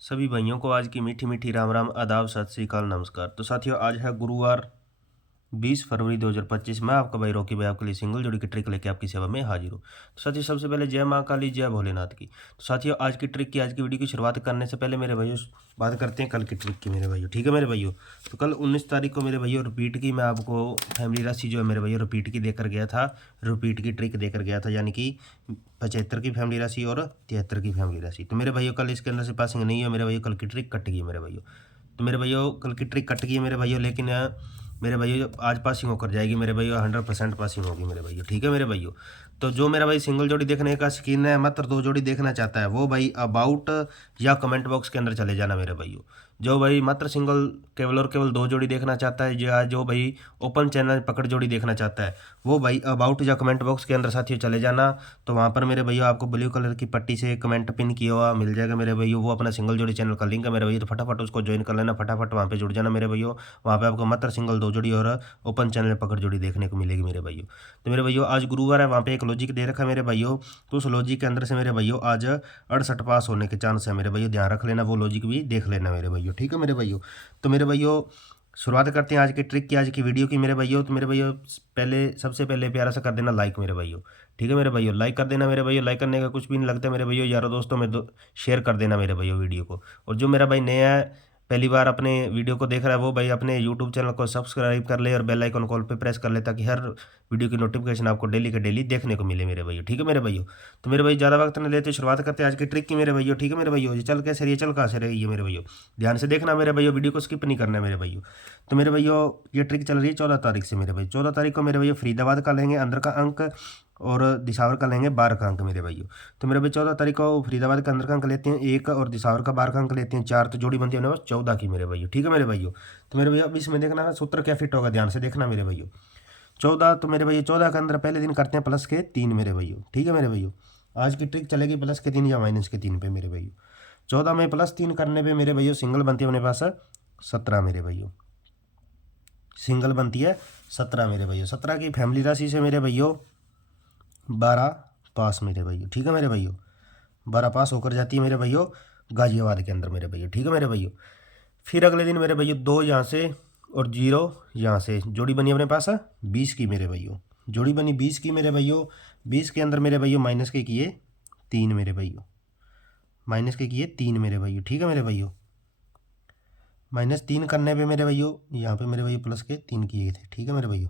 सभी भाइयों को आज की मीठी मीठी राम राम, आदाब, सत श्री अकाल, नमस्कार। तो साथियों, आज है गुरुवार 20 फरवरी 2025। मैं आपका भाई रॉकी भाई आपके लिए सिंगल जोड़ी की ट्रिक लेके आपकी सेवा में हाजिर हूँ। तो साथियों, सबसे पहले जय माँ काली, जय भोलेनाथ की। तो साथियों, आज की ट्रिक की, आज की वीडियो की शुरुआत करने से पहले मेरे भाइयों बात करते हैं कल की ट्रिक की मेरे भाइयों। ठीक है मेरे भाइयों। तो कल 19 तारीख को मेरे भाइयों रिपीट की मैं आपको फैमिली राशि जो है मेरे भैया रिपीट की देकर गया था, रिपीट की ट्रिक देकर गया था, यानी कि 75 की फैमिली राशि और 73 की फैमिली राशि। तो मेरे भाइयों कल इसके अंदर से पासिंग नहीं है मेरे भाइयों, कल की ट्रिक कट गई है मेरे भाइयों। तो मेरे भाइयों कल की ट्रिक कट गई है मेरे भाइयों, लेकिन मेरे भाइयों आज पासिंग होकर जाएगी मेरे भाइयों, 100% पासिंग होगी मेरे भाइयों। ठीक है मेरे भाइयों। तो जो मेरा भाई सिंगल जोड़ी देखने का शौकीन है, मात्र 2 जोड़ी देखना चाहता है, वो भाई अबाउट या कमेंट बॉक्स के अंदर चले जाना मेरे भाइयों। जो भाई मात्र सिंगल केवल और केवल 2 जोड़ी देखना चाहता है, या जो भाई ओपन चैनल पकड़ जोड़ी देखना चाहता है, वो भाई अबाउट या कमेंट बॉक्स के अंदर साथियों चले जाना। तो वहाँ पर मेरे भैया आपको ब्लू कलर की पट्टी से कमेंट पिन किया हुआ मिल जाएगा मेरे भैया, वो अपना सिंगल जोड़ी चैनल का लिंक है मेरे भैया। तो फटाफट उसको ज्वाइन कर लेना, फटाफट वहाँ पे जुड़ जाना मेरे भैया। वहाँ पे आपको मात्र सिंगल 2 जोड़ी और ओपन चैनल पकड़ जोड़ी देखने को मिलेगी मेरे भैया। तो मेरे भैया आज गुरुवार है, वहाँ पे एक लॉजिक दे रखा है मेरे भैया। तो उस लॉजिक के अंदर से मेरे भैया आज 68 पास होने के चांस है मेरे भैया, ध्यान रख लेना, वो लॉजिक भी देख लेना मेरे भैया। ठीक है मेरे भैया। तो मेरे भैया शुरुआत करते हैं आज की ट्रिक की, आज की वीडियो की मेरे भाइयों। तो मेरे भाइयों पहले सबसे पहले प्यारा सा कर देना लाइक मेरे भाइयों। ठीक है मेरे भाइयों, लाइक कर देना मेरे भाइयों। लाइक करने का कुछ भी नहीं लगता मेरे भाइयों, यारों दोस्तों में शेयर कर देना मेरे भाइयों वीडियो को। और जो मेरा भाई नया है, पहली बार अपने वीडियो को देख रहा है, वो भाई अपने यूट्यूब चैनल को सब्सक्राइब कर ले और बेल आइकन कॉल पे प्रेस कर ले, ताकि हर वीडियो की नोटिफिकेशन आपको डेली के डेली देखने को मिले मेरे भाइयों। ठीक है मेरे भाइयों। तो मेरे भाई ज़्यादा वक्त नहीं लेते, शुरुआत करते हैं आज की ट्रिक की मेरे भाइयों। ठीक है मेरे भाइयों। ये चल कैसे रही है, चल कहाँ से रही है मेरे भाइयों, ध्यान से देखना मेरे भाइयों, वीडियो को स्किप नहीं करना है मेरे भाइयों। तो मेरे भैया ये ट्रिक चल रही है 14 तारीख से मेरे भाई। 14 तारीख को मेरे भैया फरीदाबाद का लेंगे अंदर का अंक, और दिसावर का लेंगे 12 का अंक मेरे भैया। तो मेरे भाई 14 तारीख को फरीदाबाद का अंदर का अंक लेते हैं 1, और दिसावर का 12 का अंक लेते हैं 4। तो जोड़ी बनती है मेरे पास 14 की मेरे भैया। ठीक है मेरे भैया। तो मेरे भैया अब इसमें देखना सूत्र क्या फिट होगा, ध्यान से देखना मेरे भैया। 14, तो मेरे भैया 14 के अंदर पहले दिन करते हैं प्लस के 3 मेरे भैया। ठीक है मेरे भैया। आज की ट्रिक चलेगी प्लस के 3 या माइनस के 3 पे मेरे भैया। 14 में प्लस 3 करने पे मेरे भैया सिंगल बनती है अपने पास 17 मेरे भैया। सिंगल बनती है 17 मेरे भैया। 17 की फैमिली राशि से मेरे भैया 12 पास मेरे भैया। ठीक है मेरे भैया। 12 पास होकर जाती है मेरे भैया गाजियाबाद के अंदर मेरे भैया। ठीक है मेरे भैया। फिर अगले दिन मेरे भैया 2 यहाँ से और 0 यहाँ से, जोड़ी बनी अपने पास 20 की मेरे भैया। जोड़ी बनी 20 की मेरे भैया। 20 के अंदर मेरे भैया माइनस के किए 3 मेरे भैया। माइनस के किए 3 मेरे भैया। ठीक है मेरे भैया। -3 करने पे मेरे भैया यहाँ पे मेरे भैया प्लस के 3 किए थे। ठीक है मेरे भैया।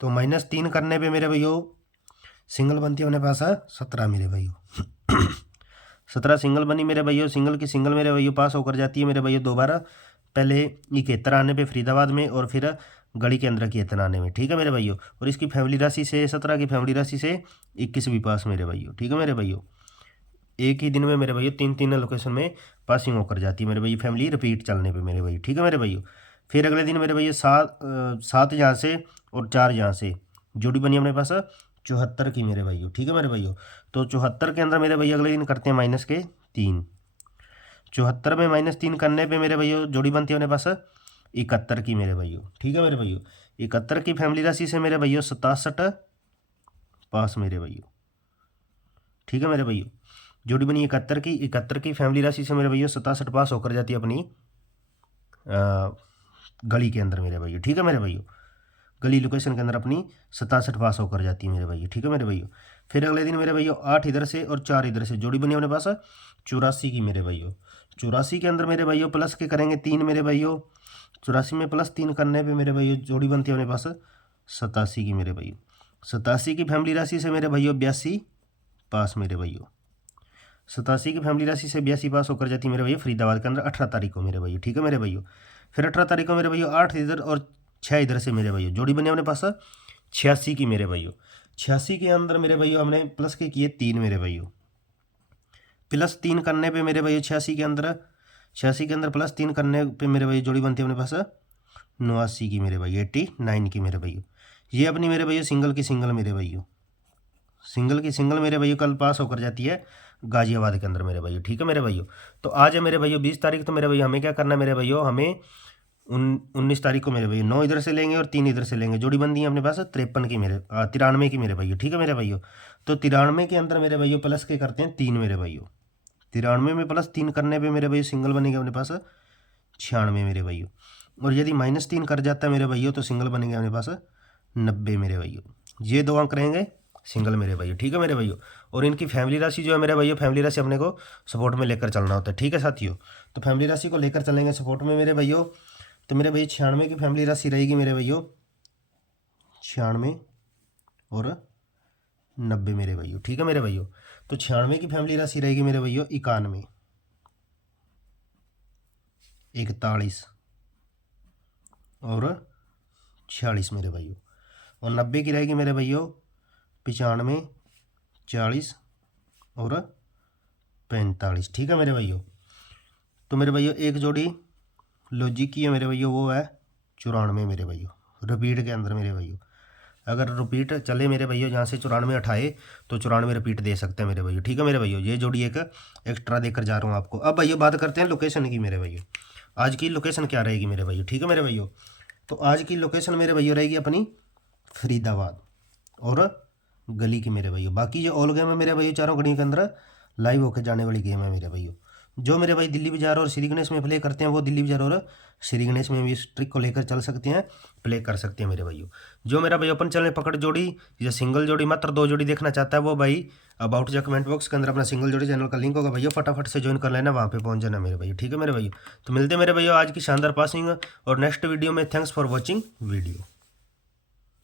तो -3 करने पे मेरे भैया सिंगल बनती है अपने पास 17 मेरे भैया। 17 सिंगल बनी मेरे भैया। सिंगल की सिंगल मेरे भैया पास होकर जाती है मेरे भैया दोबारा, पहले 71 आने पे फरीदाबाद में, और फिर गली के अंदर की इतना आने में। ठीक है मेरे भैया। और इसकी फैमिली राशि से 17 की फैमिली राशि से 21 भी पास मेरे भैया। ठीक है मेरे भैया। एक ही दिन में मेरे भैया 3 लोकेशन में पासिंग होकर जाती है मेरे भैया, फैमिली रिपीट चलने पे मेरे भैया। ठीक है मेरे भैया। फिर अगले दिन मेरे भैया 7 यहाँ से और 4 यहाँ से, जोड़ी बनी अपने पास 74 की मेरे भैया। ठीक है मेरे भैया। तो 74 के अंदर मेरे भैया अगले दिन करते हैं -3। 74 में -3 करने पे मेरे भैया जोड़ी बनती है अपने पास 71 की मेरे भैया। ठीक है मेरे भैया। 71 की फैमिली राशि से मेरे भैया 67 पास मेरे भैया। ठीक है मेरे भैया। जोड़ी बनी 71 की फैमिली राशि से मेरे भैया 67 पास होकर जाती है अपनी गली के अंदर मेरे भैया। ठीक है मेरे भैया। गली लोकेशन के अंदर अपनी 67 पास होकर जाती है मेरे भैया। ठीक है मेरे भैया। फिर अगले दिन मेरे भैया 8 इधर से और 4 इधर से, जोड़ी बनी अपने पास 84 की मेरे भैया। 84 के अंदर मेरे भैया प्लस के करेंगे 3 मेरे भैया। 84 में +3 करने पे मेरे भैया जोड़ी बनती है अपने पास 87 की मेरे भैया। 87 की फैमिली राशि से मेरे भैया 82 पास मेरे भैया। 87 की फैमिली राशि से 82 पास होकर जाती है मेरे भैया फरीदाबाद के अंदर 18 तारीख को मेरे भैया। ठीक है मेरे भैया। फिर 18 तारीख को मेरे भैया 8 इधर और 6 इधर से मेरे भैया, जोड़ी बनी अपने पास 86 की मेरे भैया। 86 के अंदर मेरे भैया हमने प्लस के किए 3 मेरे भैया। +3 करने पे मेरे भैया 86 के अंदर +3 करने पे मेरे भैया जोड़ी बनती है अपने पास 89 की मेरे भैया, 89 की मेरे भैया। ये अपनी मेरे भैया सिंगल की सिंगल मेरे भैया, सिंगल की सिंगल मेरे भैया कल पास होकर जाती है गाजियाबाद के अंदर मेरे भैया। ठीक है मेरे भैया। तो आज है मेरे भैया 20 तारीख। तो मेरे भैया हमें क्या करना है मेरे भैया, हमें 19 तारीख को मेरे भैया 9 इधर से लेंगे और 3 इधर से लेंगे, जोड़ी बनती है अपने पास 53 की मेरे 93 की मेरे भैया। ठीक है मेरे भैया। तो 93 के अंदर मेरे भैया प्लस के करते हैं 3 मेरे भैया। 93 में प्लस 3 करने पे मेरे भाई सिंगल बनेगा अपने पास 96 मेरे भाइयों। और यदि -3 कर जाता है मेरे भाइयों तो सिंगल बनेगा अपने पास 90 मेरे भाइयों। ये 2 अंक रहेंगे सिंगल मेरे भाइयों, ठीक है मेरे भाइयों। और इनकी फैमिली राशि जो है मेरे भाइयों, फैमिली राशि अपने को सपोर्ट में लेकर चलना होता है, ठीक है साथियों। तो फैमिली राशि को लेकर चलेंगे सपोर्ट में मेरे भाइयों। तो मेरे भाई 96 की फैमिली राशि रहेगी मेरे भाइयों 96 और 90 मेरे भाइयों, ठीक है मेरे भाइयों। तो 96 की फैमिली राशि रहेगी मेरे भाइयों 91, 41 और 46 मेरे भाइयों। और 90 की रहेगी मेरे भाइयों 95, 40 और 45, ठीक है मेरे भाइयों। तो मेरे भाइयों एक जोड़ी लॉजिक की है मेरे भाइयों, वो है 94 मेरे भाइयों, रिपीट के अंदर मेरे भाइयों। अगर रिपीट चले मेरे भैया जहाँ से 94 उठाए तो 94 रिपीट दे सकते हैं मेरे भैया, ठीक है मेरे भैया। ये जोड़ी एक एक्स्ट्रा देकर जा रहा हूँ आपको। अब भैया बात करते हैं लोकेशन की मेरे भैया। आज की लोकेशन क्या रहेगी मेरे भैया, ठीक है मेरे भैया। तो आज की लोकेशन मेरे भैया रहेगी अपनी फरीदाबाद और गली की मेरे भैया। बाकी जो ऑल गेम है मेरे भैया चारों घड़ियों के अंदर लाइव होकर जाने वाली गेम है मेरे भैया। जो मेरे भाई दिल्ली बाजार और श्री गणेश में प्ले करते हैं वो दिल्ली बाजार और श्री गणेश में भी इस ट्रिक को लेकर चल सकते हैं, प्ले कर सकते हैं मेरे भाइयों। जो मेरा भाई ओपन चैनल पकड़ जोड़ी या सिंगल जोड़ी मात्र 2 जोड़ी देखना चाहता है वो भाई अबाउट जो कमेंट बॉक्स के अंदर अपना सिंगल जोड़ी चैनल का लिंक होगा भैया, फटाफट से ज्वाइन कर लेना, वहाँ पे पहुँच जाना मेरे भाई, ठीक है मेरे भाई। तो मिलते हैं मेरे भैया आज की शानदार पासिंग और नेक्स्ट वीडियो में। Thanks for watching video.